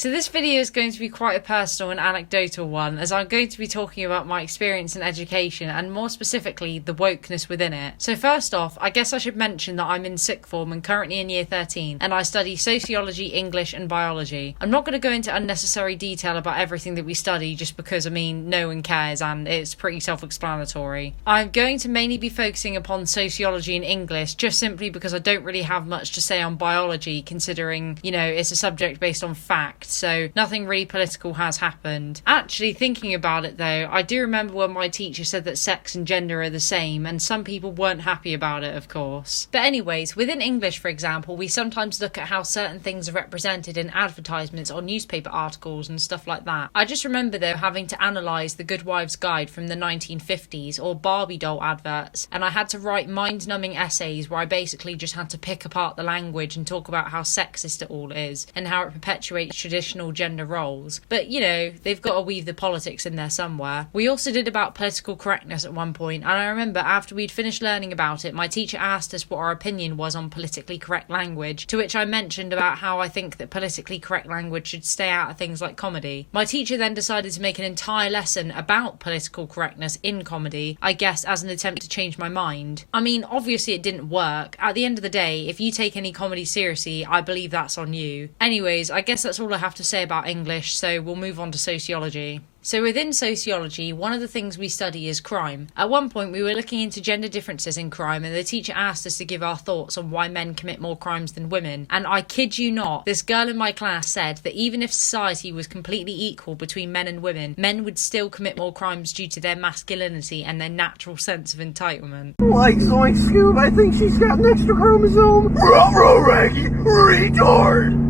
So this video is going to be quite a personal and anecdotal one, as I'm going to be talking about my experience in education and more specifically the wokeness within it. So first off, I guess I should mention that I'm in sixth form and currently in year 13 and I study sociology, English and biology. I'm not going to go into unnecessary detail about everything that we study just because, no one cares and it's pretty self-explanatory. I'm going to mainly be focusing upon sociology and English just simply because I don't really have much to say on biology, considering, it's a subject based on fact. So nothing really political has happened. Actually, thinking about it though, I do remember when my teacher said that sex and gender are the same, and some people weren't happy about it, of course. But anyways, within English, for example, we sometimes look at how certain things are represented in advertisements or newspaper articles and stuff like that. I just remember though having to analyse The Good Wife's Guide from the 1950s or Barbie doll adverts, and I had to write mind-numbing essays where I basically just had to pick apart the language and talk about how sexist it all is and how it perpetuates traditional gender roles. But they've got to weave the politics in there somewhere. We also did about political correctness at one point, and I remember after we'd finished learning about it, my teacher asked us what our opinion was on politically correct language, to which I mentioned about how I think that politically correct language should stay out of things like comedy. My teacher then decided to make an entire lesson about political correctness in comedy, I guess as an attempt to change my mind. Obviously it didn't work. At the end of the day, if you take any comedy seriously, I believe that's on you. Anyways, I guess that's all I have to say about English, so we'll move on to sociology. So within sociology, one of the things we study is crime. At one point we were looking into gender differences in crime, and the teacher asked us to give our thoughts on why men commit more crimes than women. And I kid you not, this girl in my class said that even if society was completely equal between men and women, men would still commit more crimes due to their masculinity and their natural sense of entitlement. Like Zoink Scoob, I think she's got an extra chromosome. Ruh-roh, Raggy, retard!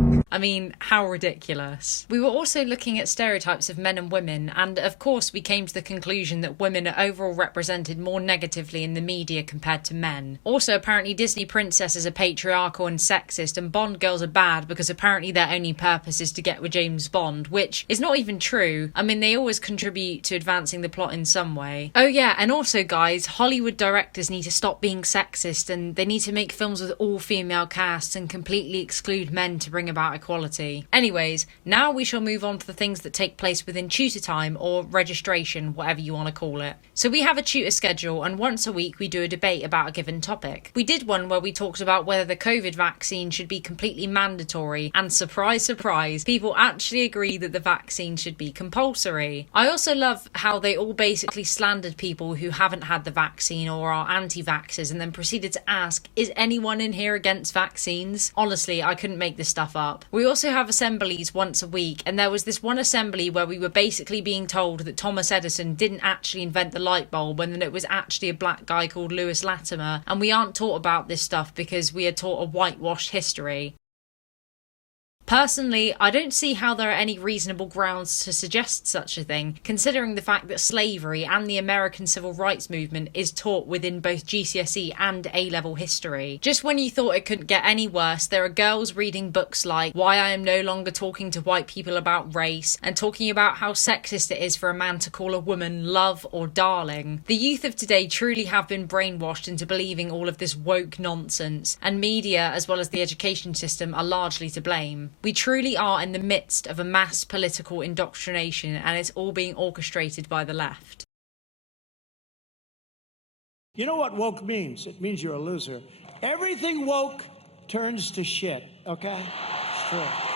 How ridiculous. We were also looking at stereotypes of men and women, and of course we came to the conclusion that women are overall represented more negatively in the media compared to men. Also, apparently Disney princesses are patriarchal and sexist, and Bond girls are bad because apparently their only purpose is to get with James Bond, which is not even true. They always contribute to advancing the plot in some way. Oh yeah, and also guys, Hollywood directors need to stop being sexist, and they need to make films with all female casts and completely exclude men to bring about equality. Anyways, now we shall move on to the things that take place within tutor time or registration, whatever you want to call it. So we have a tutor schedule, and once a week we do a debate about a given topic. We did one where we talked about whether the COVID vaccine should be completely mandatory, and surprise, surprise, people actually agree that the vaccine should be compulsory. I also love how they all basically slandered people who haven't had the vaccine or are anti-vaxxers, and then proceeded to ask, is anyone in here against vaccines? Honestly, I couldn't make this stuff up. We also have assemblies once a week, and there was this one assembly where we were basically being told that Thomas Edison didn't actually invent the light bulb and that it was actually a black guy called Lewis Latimer, and we aren't taught about this stuff because we are taught a whitewashed history. Personally, I don't see how there are any reasonable grounds to suggest such a thing, considering the fact that slavery and the American Civil Rights Movement is taught within both GCSE and A-level history. Just when you thought it couldn't get any worse, there are girls reading books like Why I Am No Longer Talking to White People About Race, and talking about how sexist it is for a man to call a woman love or darling. The youth of today truly have been brainwashed into believing all of this woke nonsense, and media as well as the education system are largely to blame. We truly are in the midst of a mass political indoctrination, and it's all being orchestrated by the left. You know what woke means? It means you're a loser. Everything woke turns to shit, okay? It's true.